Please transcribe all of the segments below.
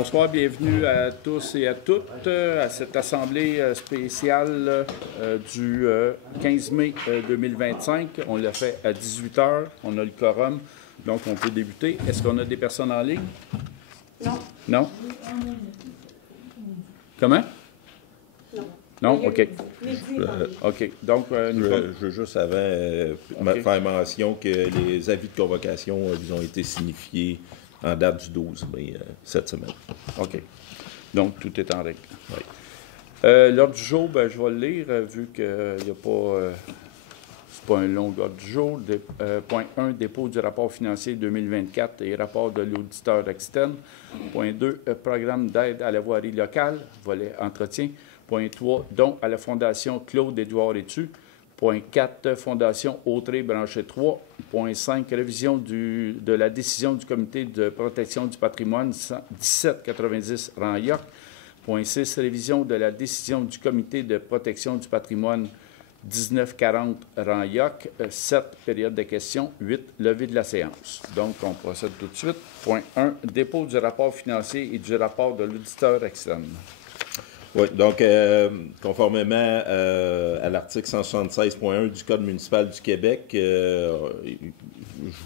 Bonsoir, bienvenue à tous et à toutes à cette assemblée spéciale du 15 mai 2025. On l'a fait à 18 h. On a le quorum, donc on peut débuter. Est-ce qu'on a des personnes en ligne? Non. Non? Comment? Non. Non? OK. OK. Donc, je veux juste avant faire mention que les avis de convocation vous ont été signifiés en date du 12 mai cette semaine. OK. Donc, tout est en règle. Oui. L'ordre du jour, je vais le lire, vu qu'il n'y a pas... c'est pas un long ordre du jour. Point 1, dépôt du rapport financier 2024 et rapport de l'auditeur externe. Point 2, programme d'aide à la voirie locale, volet entretien. Point 3, don à la Fondation Claude-Édouard Étu. Point 4, Fondation Autrey-Blanchet 3. Point 5, révision de la décision du Comité de protection du patrimoine 1790 Rang-York. Point 6, révision de la décision du Comité de protection du patrimoine 1940 Rang-York. 7, période de questions. 8, levée de la séance. Donc, on procède tout de suite. Point 1, dépôt du rapport financier et du rapport de l'auditeur externe. Oui, donc, conformément à l'article 176.1 du Code municipal du Québec, je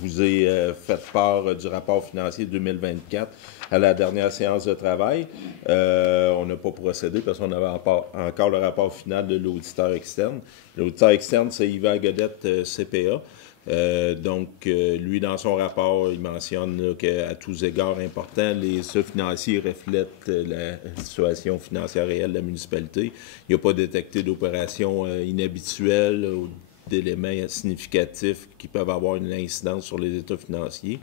vous ai fait part du rapport financier 2024 à la dernière séance de travail. On n'a pas procédé parce qu'on avait encore le rapport final de l'auditeur externe. L'auditeur externe, c'est Yvan Godette, CPA. Lui, dans son rapport, il mentionne qu'à tous égards importants, les états financiers reflètent la situation financière réelle de la municipalité. Il n'a pas détecté d'opérations inhabituelles ou d'éléments significatifs qui peuvent avoir une incidence sur les états financiers.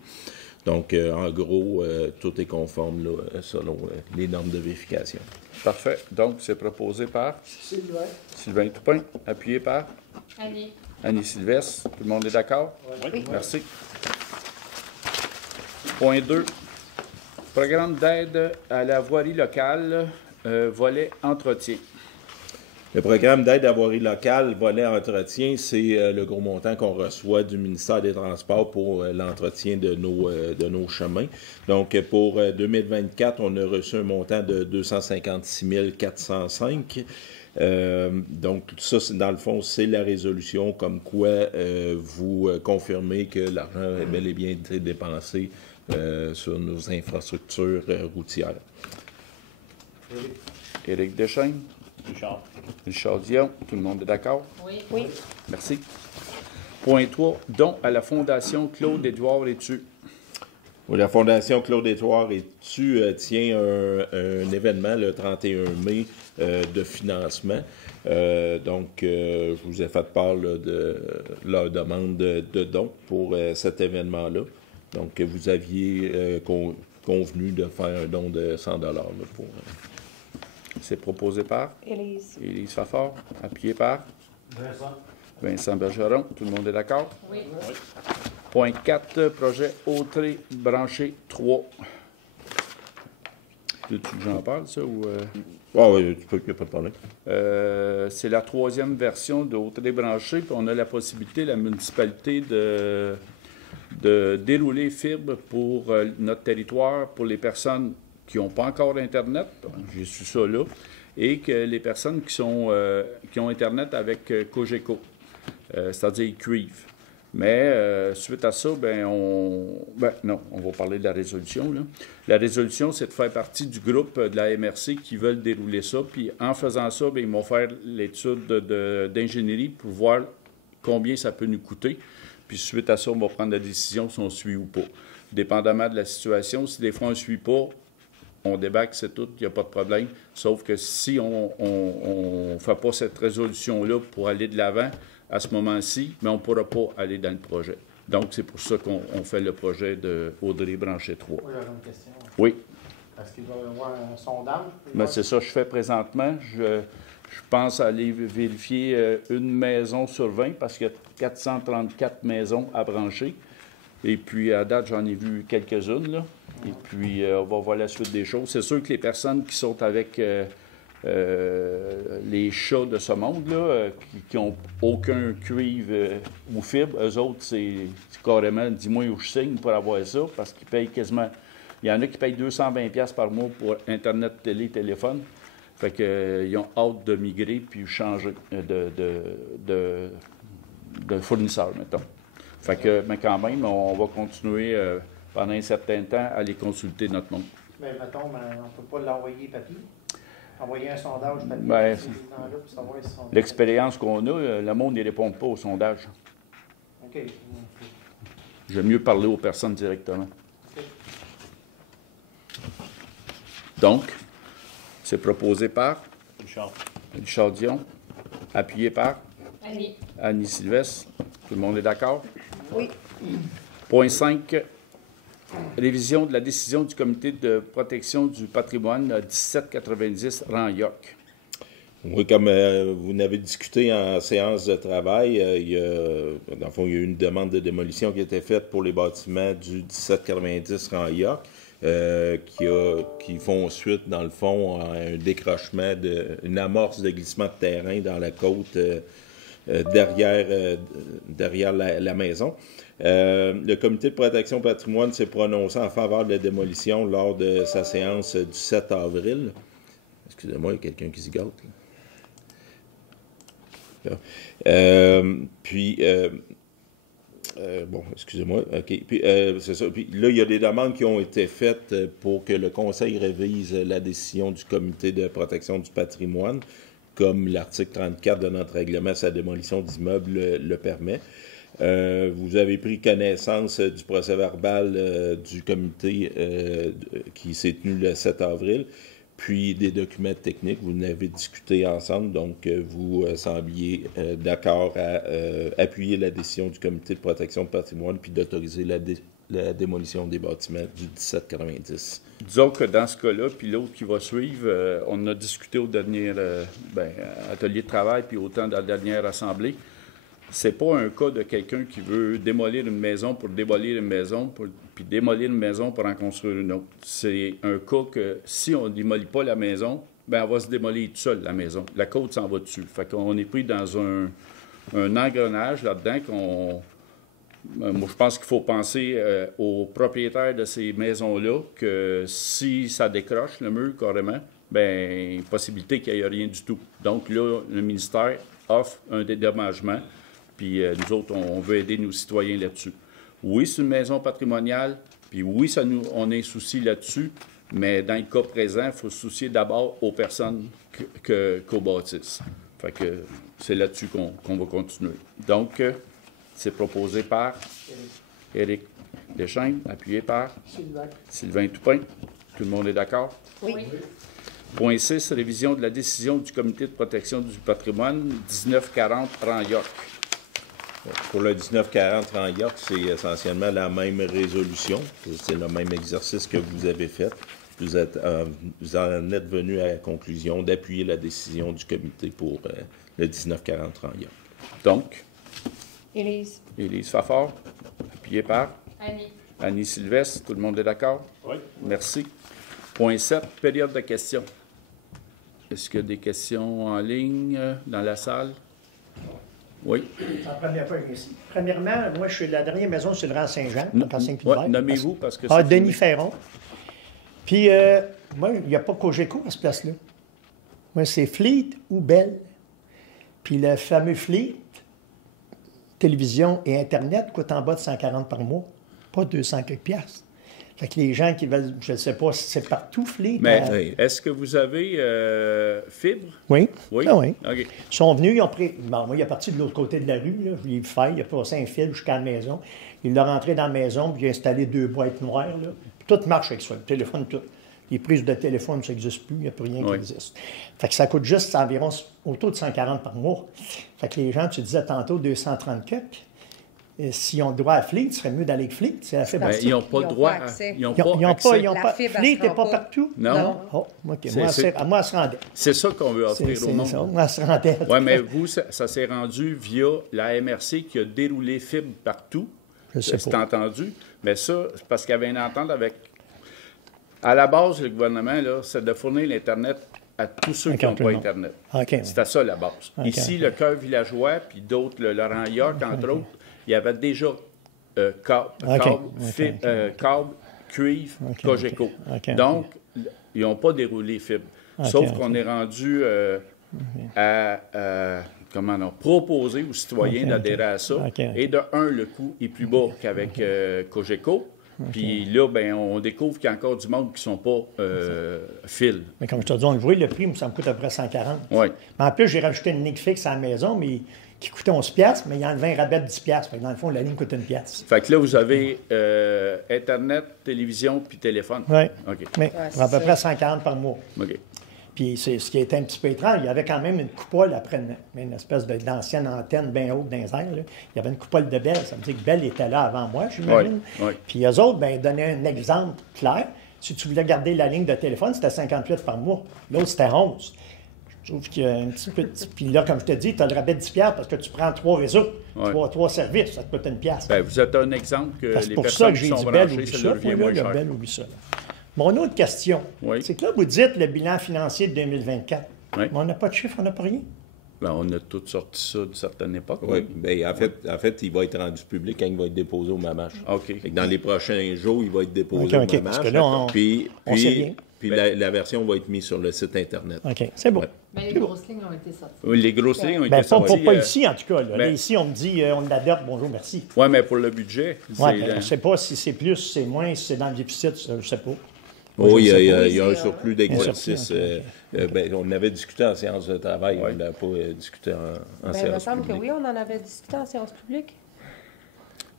Donc, en gros, tout est conforme là, selon les normes de vérification. Parfait. Donc, c'est proposé par Sylvain Toupin, appuyé par Annie Sylvestre. Tout le monde est d'accord? Oui. Merci. Point 2. Programme d'aide à la voirie locale, volet entretien. Le programme d'aide à voirie locale, volet entretien, c'est le gros montant qu'on reçoit du ministère des Transports pour l'entretien de nos chemins. Donc, pour 2024, on a reçu un montant de 256 405. Donc, tout ça, dans le fond, c'est la résolution comme quoi vous confirmez que l'argent est bel et bien été dépensé sur nos infrastructures routières. Éric Deschênes. Richard Dion. Tout le monde est d'accord? Oui. Merci. Point 3. Don à la Fondation Claude-Édouard Étu. La Fondation Claude-Édouard Étu tient un événement le 31 mai de financement. Je vous ai fait part là, de leur demande de don pour cet événement-là. Donc, vous aviez convenu de faire un don de 100 $ pour... C'est proposé par Élise Fafard, appuyé par Vincent Bergeron. Tout le monde est d'accord? Oui. Point 4, projet Autrey-Blanchet 3. Tu veux que j'en parle, ça? Ou, oui, tu peux, il n'y a pas de problème. c'est la troisième version de Autrey-Blanchet, puis on a la possibilité, la municipalité, de dérouler fibre pour notre territoire, pour les personnes qui n'ont pas encore Internet, j'ai su ça là, et que les personnes qui ont Internet avec Cogeco, c'est-à-dire Cuivre. Mais suite à ça, on va parler de la résolution. Là. La résolution, c'est de faire partie du groupe de la MRC qui veulent dérouler ça. Puis en faisant ça, ils vont faire l'étude d'ingénierie pour voir combien ça peut nous coûter. Puis suite à ça, on va prendre la décision si on suit ou pas. Dépendamment de la situation, si des fois on ne suit pas, on débarque, c'est tout, il n'y a pas de problème. Sauf que si on ne fait pas cette résolution-là pour aller de l'avant, à ce moment-ci, mais on ne pourra pas aller dans le projet. Donc, c'est pour ça qu'on fait le projet de Autrey-Blanchet 3. Oui, j'avais une question. Oui. Est-ce qu'il va y avoir un sondage? Ben, c'est ça que je fais présentement. Je pense aller vérifier une maison sur 20 parce qu'il y a 434 maisons à brancher. Et puis, à date, j'en ai vu quelques-unes, là. Et puis, on va voir la suite des choses. C'est sûr que les personnes qui sont avec les chats de ce monde-là, qui n'ont aucun cuivre ou fibre, eux autres, c'est carrément, dis-moi où je signe pour avoir ça, parce qu'ils payent quasiment Il y en a qui payent 220$ par mois pour Internet, télé, téléphone. Fait que, ils ont hâte de migrer puis changer de fournisseur, mettons. Fait que, mais quand même, on va continuer pendant un certain temps à aller consulter notre monde. Mais mettons, on ne peut pas l'envoyer papier. Envoyer un sondage papier. Ben, pour savoir si on... L'expérience qu'on a, le monde ne répond pas au sondage. OK. J'aime mieux parler aux personnes directement. OK. Donc, c'est proposé par Richard. Richard Dion, appuyé par Annie. Annie Sylvestre. Tout le monde est d'accord? Oui. Point 5, révision de la décision du Comité de protection du patrimoine 1790 rang York. Oui, comme vous n'avez discuté en séance de travail, dans le fond, il y a eu une demande de démolition qui a été faite pour les bâtiments du 1790 rang York, qui font suite, dans le fond, à un décrochement, une amorce de glissement de terrain dans la côte derrière la maison. Le Comité de protection patrimoine s'est prononcé en faveur de la démolition lors de sa séance du 7 avril. Excusez-moi, il y a quelqu'un qui se gâte, là. Bon, excusez-moi. OK. Puis, c'est ça. Puis là, il y a des demandes qui ont été faites pour que le Conseil révise la décision du Comité de protection du patrimoine, comme l'article 34 de notre règlement sur la démolition d'immeubles le permet. Vous avez pris connaissance du procès-verbal du comité qui s'est tenu le 7 avril, puis des documents techniques. Vous en avez discuté ensemble, donc vous sembliez d'accord à appuyer la décision du comité de protection du patrimoine puis d'autoriser la démolition des bâtiments du 1790. Disons que dans ce cas-là, puis l'autre qui va suivre, on a discuté au dernier atelier de travail, puis autant dans la dernière assemblée. C'est pas un cas de quelqu'un qui veut démolir une maison pour démolir une maison, puis démolir une maison pour en construire une autre. C'est un cas que si on ne démolit pas la maison, bien, elle va se démolir toute seule, la maison. La côte s'en va dessus. Fait qu'on est pris dans un engrenage là-dedans moi, je pense qu'il faut penser aux propriétaires de ces maisons-là que si ça décroche le mur carrément, bien, possibilité qu'il n'y ait rien du tout. Donc là, le ministère offre un dédommagement, puis nous autres, on veut aider nos citoyens là-dessus. Oui, c'est une maison patrimoniale, puis oui, on a un souci là-dessus, mais dans le cas présent, il faut se soucier d'abord aux personnes qu'aux bâtisses. Fait que c'est là-dessus qu'on va continuer. Donc, c'est proposé par Éric Deschaines, appuyé par Sylvain Toupin. Tout le monde est d'accord? Oui. Point 6, révision de la décision du Comité de protection du patrimoine 1940 rang York. Pour le 1940 rang York, c'est essentiellement la même résolution. C'est le même exercice que vous avez fait. Vous en êtes venu à la conclusion d'appuyer la décision du comité pour le 1940 rang York. Donc, Élise. Élise Fafard, appuyé par Annie. Annie Sylvestre. Tout le monde est d'accord? Oui. Merci. Point 7, période de questions. Est-ce qu'il y a des questions en ligne dans la salle? Oui. C'est la première fois que je suis ici. Premièrement, moi, je suis de la dernière maison sur le rang Saint-Jean, donc à Saint-Pierre. Ouais, nommez-vous parce que Ah, c'est Denis filmé. Ferron. Puis, moi, il n'y a pas Cogeco à cette place-là. Moi, c'est Fleet ou Bell. Puis le fameux Fleet, télévision et Internet, coûte en bas de 140 par mois, pas 200 quelques piastres. Fait que les gens qui veulent, je ne sais pas si c'est partout Fleet. Mais est-ce que vous avez fibre? Oui. Oui? Ah oui. OK. Ils sont venus, ils ont pris. Bon, moi, il est parti de l'autre côté de la rue, là. Je l'ai vu faire, il a passé un fil jusqu'à la maison. Il l'a rentré dans la maison, puis il a installé 2 boîtes noires, là. Tout marche avec ça, le téléphone, tout. Les prises de téléphone, ça n'existe plus, il n'y a plus rien qui existe. Fait que ça coûte juste environ autour de 140 par mois. Fait que les gens, tu disais tantôt 230 quelques. Si on le droit à Fleet, il serait mieux d'aller avec Fleet. C'est la fibre Ben, optique. ils n'ont pas Ils ont droit pas à... accès. Ils n'ont Ils pas accès. La fibre, elle Fleet se n'est rend pas pas. Non. partout? Oh, OK. C'est- Moi, c'est- moi, elle se rendait. C'est ça qu'on veut offrir au monde. Ça. Moi, elle se rendait. Oui, mais vous, ça s'est rendu via la MRC qui a déroulé fibre partout. Je sais C'est pas. entendu. Mais ça, c'est parce qu'il y avait une entente avec... À la base, le gouvernement, là, c'est de fournir l'Internet à tous ceux qui n'ont tout pas le monde. Internet. OK. C'était ça, la base. OK, Ici, OK. le Cœur villageois, puis d'autres, le Laurent York, entre autres, il y avait déjà câble cuivre OK, Cogeco. OK. Donc, ils n'ont pas déroulé fibre. Sauf qu'on est rendu à proposer aux citoyens d'adhérer à ça. Et de un, le coût est plus bas qu'avec Cogeco. Puis là, ben, on découvre qu'il y a encore du monde qui ne sont pas fil. Mais comme je te dis, on le voit, le prix, ça me coûte à peu près 140. Oui. Mais en plus, j'ai rajouté une ligne fixe à la maison, mais qui coûtait 11$, mais il y a enlevé un rabais de 10$. Fait que dans le fond, la ligne coûte 1$. Fait que là, vous avez Internet, télévision puis téléphone. Oui. OK. Mais à peu près 140 par mois. OK. Puis c'est ce qui était un petit peu étrange, il y avait quand même une coupole après une espèce d'ancienne antenne bien haute dans les airs. Là. Il y avait une coupole de Bell. Ça veut dire que Bell était là avant moi, j'imagine. Oui. Puis eux autres, ben, ils donnaient un exemple clair. Si tu voulais garder la ligne de téléphone, c'était 58 par mois. L'autre, c'était 11. Je trouve qu'il y a un petit peu... Puis là, comme je te dis, tu as le rabais de 10$ parce que tu prends 3 réseaux, 3 services, ça te coûte 1$. Bien, vous êtes un exemple que C'est les pour ça personnes que qui j'ai sont dit Bell, branchées, oublie ça ça. leur revient moins Le cher. Bell, oublie ça. Mon autre question, c'est que là, vous dites le bilan financier de 2024. Oui. Mais on n'a pas de chiffre, on n'a pas rien. Ben, on a tous sorti ça d'une certaine époque. Oui, bien, en fait, il va être rendu public quand il va être déposé au MAMACH. OK. Fait que dans les prochains jours, il va être déposé au OK, MAMACH. parce que là, on sait rien. Puis la version va être mise sur le site Internet. OK, c'est bon. Ouais. Mais les grosses lignes ont été sorties. Oui, les grosses lignes ont Ben, été sorties. pas ici, en tout cas. Là. ben- Là, ici, on me dit, on l'adopte, bonjour, merci. Oui, mais pour le budget, Ouais, ben, on ne sait pas si c'est plus, si c'est moins, si c'est dans le déficit, je ne sais pas. Oui, il y a pas. un surplus d'exercice. OK. Ben, on avait discuté en séance de travail, on n'a pas discuté en Ben, il me séance semble publique. que oui, on en avait discuté en séance publique.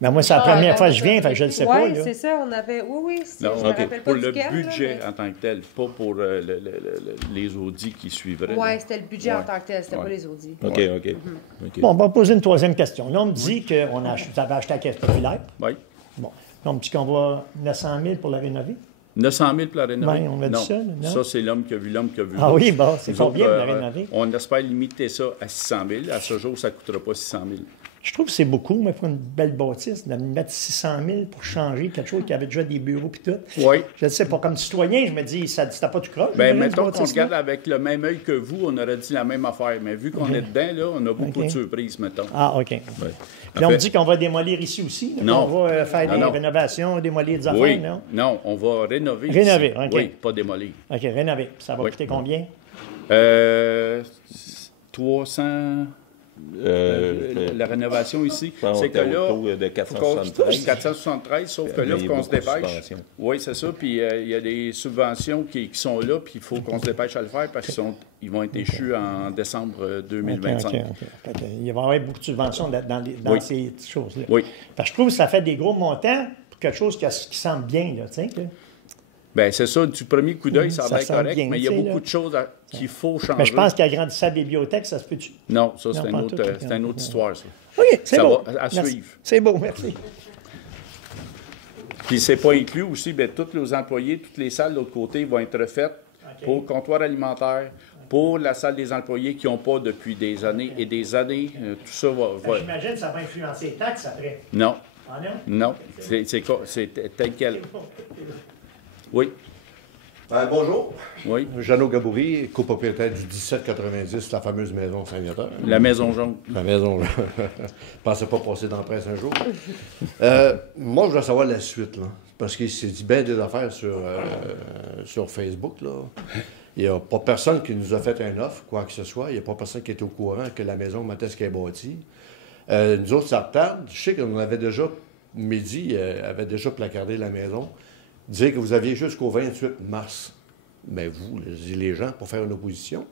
Mais moi, c'est la première fois que je viens, fait que je ne le sais pas. Oui, Là. c'est ça, on avait. Oui, non, je me rappelle pas pour le duquel, budget là, en tant que tel, pas pour les audits qui suivraient. Oui, là. c'était le budget en Ouais. tant que tel, c'était Ouais. pas les audits. OK, OK. OK. Bon, on va poser une troisième question. Là, on me dit que vous avez acheté la caisse populaire. Oui. Bon. Là, on me dit qu'on va 900 000 pour la rénover. 900 000 pour la rénover? Ben, on m'a dit non. ça, là, non? Ça, c'est l'homme qui a vu l'homme qui a vu Ah l'autre. oui, bon, c'est Nous combien autres, pour la rénover? On espère limiter ça à 600 000. À ce jour, ça ne coûtera pas 600 000. Je trouve que c'est beaucoup, mais pour une belle bâtisse, de mettre 600 000 pour changer quelque chose qui avait déjà des bureaux et tout. Oui. Je ne sais pas, comme citoyen, je me dis, ça c'était pas tout croche. Bien, j'imagine, mettons ce qu'on bâtisse-là. regarde avec le même œil que vous, on aurait dit la même affaire. Mais vu qu'on est dedans, là, on a beaucoup de surprises, mettons. Ah, OK. Ouais. Puis on me dit qu'on va démolir ici aussi. Là, Non. On va faire des non. rénovations, démolir des affaires, Oui. non? Non, on va rénover. Rénover, ici. OK. Oui, pas démolir. OK, rénover. Ça va Oui. coûter combien? 300... la rénovation ici, pense c'est qu'on que est là, autour de faut qu'on- 473. 473, sauf que là, Mais il il y faut a qu'on se beaucoup de dépêche. subventions. Oui, c'est ça. Puis il y a des subventions qui sont là, puis il faut qu'on se dépêche à le faire parce qu'ils vont être échus en décembre 2025. OK. Fait que il va y avoir beaucoup de subventions dans Oui. ces choses-là. Oui. Fait que je trouve que ça fait des gros montants pour quelque chose qui semble bien, là, tu sais. là. Bien, c'est ça. Du premier coup d'œil, ça Ça va être sent correct, bien, mais il y a tu sais, beaucoup là. de choses qu'il faut changer. Mais je pense qu'agrandir la bibliothèque, ça se peut-tu? Non, ça, c'est Non, une pas autre, tout, c'est une autre histoire, ça. OK, c'est Ça beau. va à Merci. suivre. C'est beau, merci. Puis c'est pas inclus aussi, bien, tous les employés, toutes les salles de l'autre côté vont être refaites pour le comptoir alimentaire, pour la salle des employés qui n'ont pas depuis des années et des années. Tout ça va... J'imagine que ça va influencer les taxes après. Non, Ah non? non, c'est tel quel. Oui, Bonjour, oui, Jeannot Gaboury, copropriétaire du 1790, la fameuse maison Saint-Viateur. la maison jaune. La maison, je pensais pas passer dans la presse un jour. Moi, je voudrais savoir la suite, là, parce qu'il s'est dit bien des affaires sur Facebook. Là. Il n'y a pas personne qui nous a fait un offre, quoi que ce soit. Il n'y a pas personne qui est au courant que la maison Montesquieu est bâtie. Nous autres, ça retarde. Je sais qu'on avait déjà, Mehdi avait déjà placardé la maison. Dire que vous aviez jusqu'au 28 mars, mais vous, les gens, pour faire une opposition.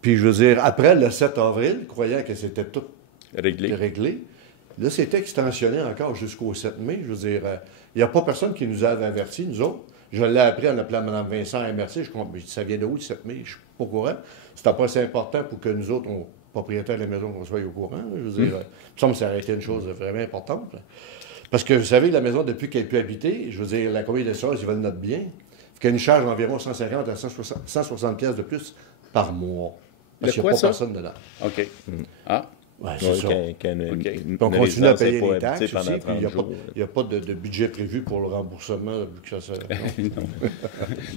Puis, je veux dire, après le 7 avril, croyant que c'était tout réglé, là, c'était extensionné encore jusqu'au 7 mai. Je veux dire, il n'y a pas personne qui nous avait avertis, nous autres. Je l'ai appris en appelant Mme Vincent à MRC. Mais ça vient de où, le 7 mai? Je ne suis pas au courant. C'était pas assez important pour que nous autres, propriétaires de la maison, qu'on soit au courant. Là. Je veux dire, il me semble que ça aurait été une chose vraiment importante. Là. Parce que, vous savez, la maison, depuis qu'elle peut habiter, je veux dire, la compagnie d'assurance, ils veulent notre bien. Fait qu'elle nous charge environ 150 à 160 pièces de plus par mois. Parce qu'il n'y a pas personne dedans. OK. Ah, Ouais, c'est ça. OK. On continue à payer les les taxes aussi, puis il n'y a pas de budget prévu pour le remboursement. Vu que ça,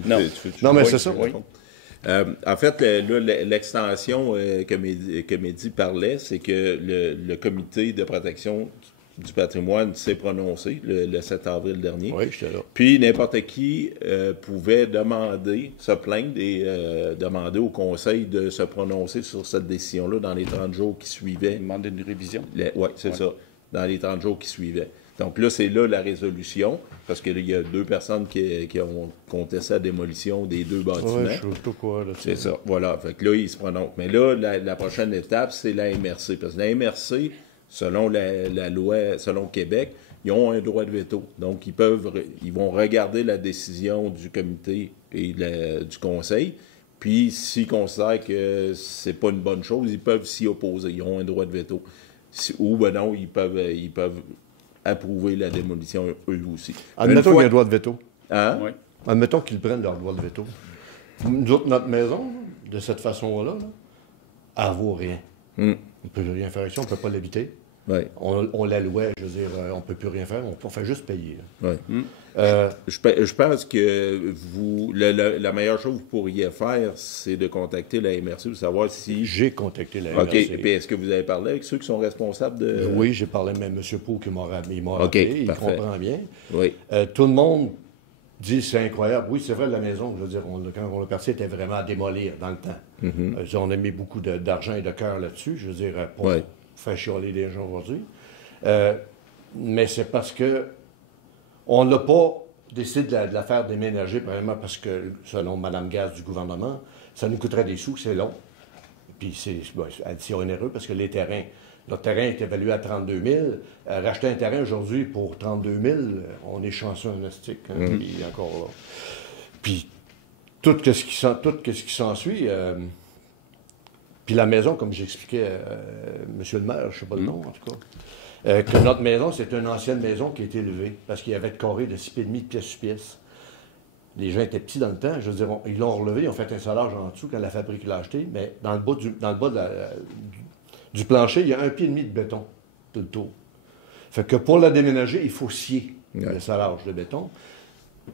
non. Non, mais Oui, c'est ça. oui. En fait, là, l'extension que Mehdi parlait, c'est que le comité de protection du patrimoine s'est prononcé le 7 avril dernier. Oui, j'étais là. Puis n'importe qui pouvait se plaindre et demander au Conseil de se prononcer sur cette décision-là dans les 30 jours qui suivaient. Demander une révision. Oui, c'est ça, dans les 30 jours qui suivaient. Donc là, c'est là la résolution, parce qu'il y a 2 personnes qui ont contesté la démolition des 2 bâtiments. Oui, je suis au courant de ça. C'est ça, voilà. Fait que là, ils se prononcent. Mais là, la prochaine étape, c'est la MRC. Parce que la MRC, selon la loi, selon Québec, ils ont un droit de veto. Donc, ils vont regarder la décision du comité et du conseil. Puis, s'ils considèrent que c'est pas une bonne chose, ils peuvent s'y opposer. Ils ont un droit de veto. Ou, ben non, ils peuvent approuver la démolition eux aussi. Admettons qu'il y a un droit de veto. Hein? Oui. Admettons qu'ils prennent leur droit de veto. Nous autres, notre maison, de cette façon-là, elle ne vaut rien. On ne peut rien faire ici, on ne peut pas l'habiter. Ouais. On la louait, je veux dire, on ne peut plus rien faire, on fait juste payer. Ouais. Je pense que la meilleure chose que vous pourriez faire, c'est de contacter la MRC pour savoir si... J'ai contacté la MRC. OK. Et puis, est-ce que vous avez parlé avec ceux qui sont responsables de... Oui, j'ai parlé même M. Pau qui m'a rappelé, il parfait. comprend bien. Oui. Tout le monde dit c'est incroyable. Oui, c'est vrai, la maison, je veux dire, quand on l'a percé, était vraiment à démolir dans le temps. On a mis beaucoup d'argent et de cœur là-dessus, je veux dire, pour faire chialer les gens aujourd'hui. Mais c'est parce que on n'a pas décidé de la faire déménager, premièrement parce que, selon Mme Gaz du gouvernement, ça nous coûterait des sous, c'est long. Puis elle dit c'est onéreux parce que notre terrain est évalué à 32 000. Racheter un terrain aujourd'hui pour 32 000, on est chanceux en astique. Puis encore là. Puis tout ce qui s'ensuit. Puis la maison, comme j'expliquais à M. le maire, je ne sais pas le nom en tout cas, que notre maison, c'est une ancienne maison qui a été levée parce qu'il y avait de carrés de 6,5 pieds de pièce sur pièce. Les gens étaient petits dans le temps, je veux dire, ils l'ont relevé, ils ont fait un solage en dessous quand la fabrique l'a acheté, mais dans le bas du plancher, il y a 1,5 pied de béton, tout le tour. Fait que pour la déménager, il faut scier le solage de béton.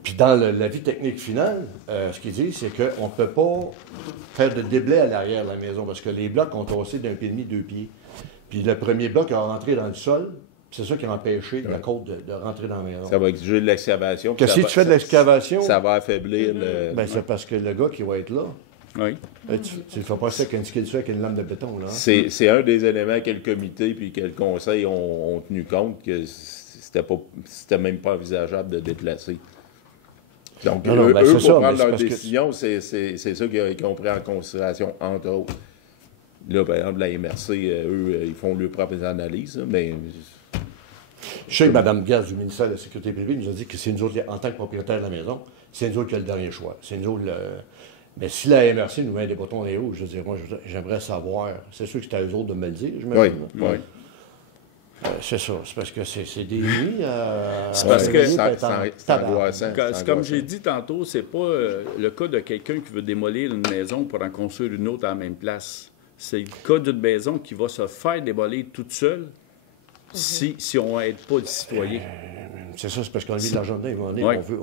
Puis dans l'avis technique final, ce qu'ils disent, c'est qu'on ne peut pas faire de déblai à l'arrière de la maison parce que les blocs ont tassé d'1,5 pied, 2 pieds. Puis le premier bloc est rentré dans le sol, c'est ça qui a empêché la côte de rentrer dans la maison. Ça va exiger de l'excavation. Que si tu fais de l'excavation... Ça va affaiblir le... Ben c'est parce que le gars qui va être là... Oui. Tu ne fais pas ça avec une lame de béton, là. C'est un des éléments que le comité puis que le conseil ont tenu compte que c'était même pas envisageable de déplacer. Donc, eux, pour prendre leur décision, c'est ça qu'ils ont pris en considération, entre autres. Là, par exemple, la MRC, eux, ils font leurs propres analyses, mais... Je sais que Mme Gaz du ministère de la Sécurité privée nous a dit que c'est nous autres, en tant que propriétaires de la maison, c'est nous autres qui avons le dernier choix. C'est nous autres... Mais si la MRC nous met des bâtons dans les roues, je veux dire, moi, j'aimerais savoir. C'est sûr que c'est à eux autres de me le dire, je me Oui, oui. C'est ça. C'est parce que c'est des nuits... c'est parce que... C'est angoissant. Comme j'ai dit tantôt, c'est pas le cas de quelqu'un qui veut démolir une maison pour en construire une autre à la même place. C'est le cas d'une maison qui va se faire démolir toute seule si on n'aide pas le citoyen. C'est ça, c'est parce qu'on a mis de l'argent dedans. On veut...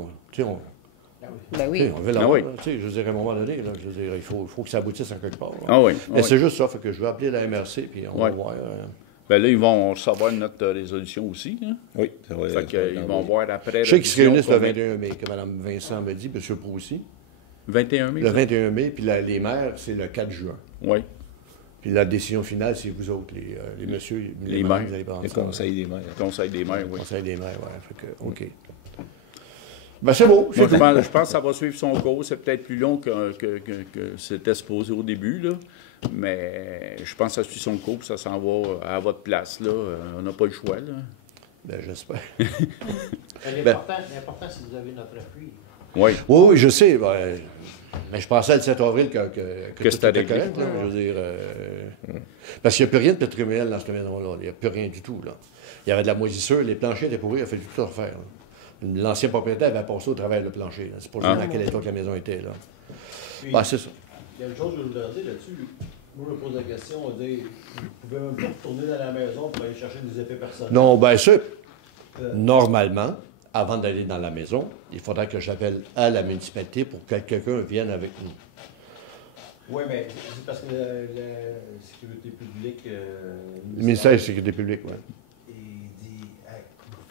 Ben oui. On veut l'avoir. Je veux dire, à un moment donné, là, je veux dire, il faut que ça aboutisse en quelque part. Ah oui. Mais c'est juste ça. Fait que je vais appeler la MRC, puis on va voir... Ben là, ils vont recevoir notre résolution aussi. Hein? Oui, ça va. Fait qu'ils vont voir après. Je sais qu'ils se réunissent le 21 mai, que Mme Vincent m'a dit, M. Proux aussi. 21 mai? Le 21 mai, puis les maires, c'est le 4 juin. Oui. Puis la décision finale, c'est vous autres, les messieurs, les maires. Vous allez prendre le conseil des maires. Le conseil des maires, oui. Le conseil des maires, oui. Fait que, OK. Ben, c'est beau. Moi, je pense que ça va suivre son cours. C'est peut-être plus long que c'était supposé au début, là. Mais je pense que ça suit son cours, ça s'en va à votre place, là. On n'a pas le choix, là. Ben, j'espère. L'important, c'est que vous avez notre appui. Oui. Oui, je sais. Ben, mais je pensais le 7 avril que tout était correct, là. Je veux dire... Parce qu'il n'y a plus rien de patrimonial dans cette maison-là. Il n'y a plus rien du tout, là. Il y avait de la moisissure, les planchers étaient pourris, il a fallu tout refaire, là. L'ancien propriétaire avait passé au travers le plancher. C'est pour ça dans quel état que la maison était, là. Puis, c'est ça. Il y a une chose que je voudrais dire là-dessus. Moi, je me pose la question, on dit, vous pouvez même pas retourner dans la maison pour aller chercher des effets personnels. Non, bien sûr. Normalement, avant d'aller dans la maison, il faudra que j'appelle à la municipalité pour que quelqu'un vienne avec nous. Oui, mais c'est parce que la sécurité publique... le ministère de la Sécurité publique, oui. Il dit,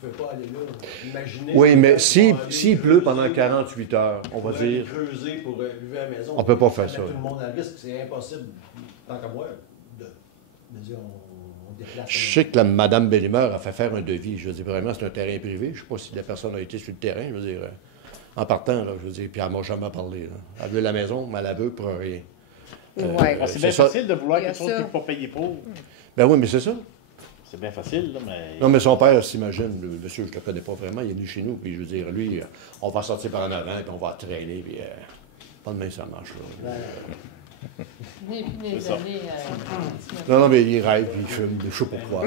ne peux pas aller là. Imaginez. Oui, mais s'il pleut pendant 48 heures, on va dire. Creuser pour lever à la maison. On ne peut pas faire ça. Tout le monde à risque, c'est impossible, tant qu'à moi, de dire on déplace. Je sais que la Mme Bellimer a fait faire un devis. Je veux dire, vraiment, c'est un terrain privé. Je ne sais pas si la personne a été sur le terrain. Je veux dire, en partant, là, je veux dire, puis elle ne m'a jamais parlé. Là. Elle veut la maison, mais elle la veut pour rien. C'est bien facile de vouloir quelque chose qu'il ne peut pas payer pour. Ben oui, mais c'est ça. C'est bien facile, là, mais... Non, mais son père s'imagine, le monsieur, je ne le connais pas vraiment, il est venu chez nous, puis je veux dire, lui, on va sortir par en avant, puis on va traîner, puis pas de main, ça marche. Non, mais il rêve, il fume, je ne sais pas quoi.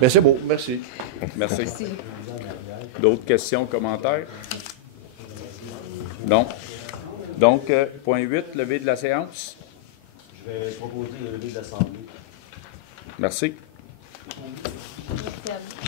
Mais c'est beau, merci. Merci. D'autres questions, commentaires? Non. Donc, point 8, levée de la séance. Je vais proposer le lever de l'Assemblée. Merci. Merci à vous.